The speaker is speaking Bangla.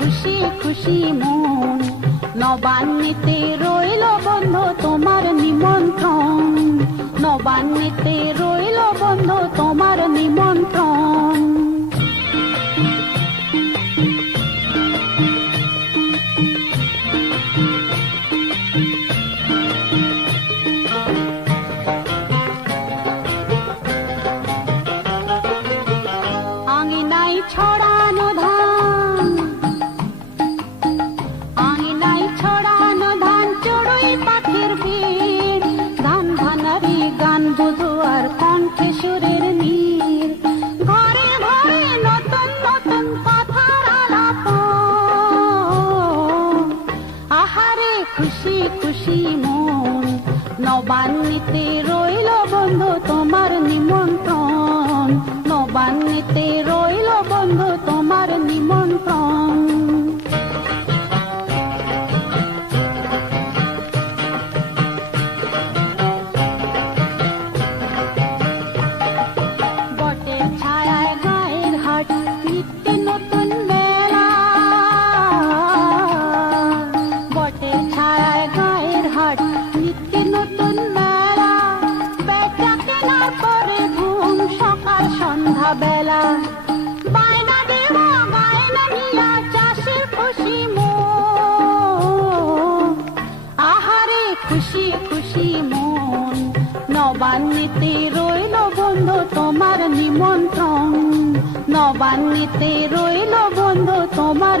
খুশি খুশি মন, নবান্নেতে রইল বন্ধু তোমার নিমন্ত্রণ, নবান্নেতে রইল বন্ধু তোমার নিমন্ত্রণ। আঙিনায় ছড়ানো ধান, আঙিনায় ছড়ানো ধান, চড়ুই পাখির ভিড়, ধান ভানারি গান বুধুয়ার কণ্ঠে সুরের নীর, ঘরে ঘরে নতুন নতুন কথার আলাপ। আহারে খুশি খুশি মন, নবান্নেতে রইল বন্ধু তোমার নিমন্ত্রণ, নবান্নেতে রইল বন্ধু তোমার নিমন্ত্রণ। বটের ছায়ায় গায়ের হাট, নিত্য নতুন মেলা, বটের ছায়ায় গায়ের হাট, নিত্য নতুন মেলা, বেচা কেনার পরে ঘুম সকাল সন্ধ্যা বেলা, বায়না দেওয়া গায়না নিয়া চাষের খুশি মন। আহারে খুশি খুশি মন, নবান্নেতে রইল বন্ধু তোমার নিমন্ত্রণ, নবান্নেতে রইল বন্ধু তোমার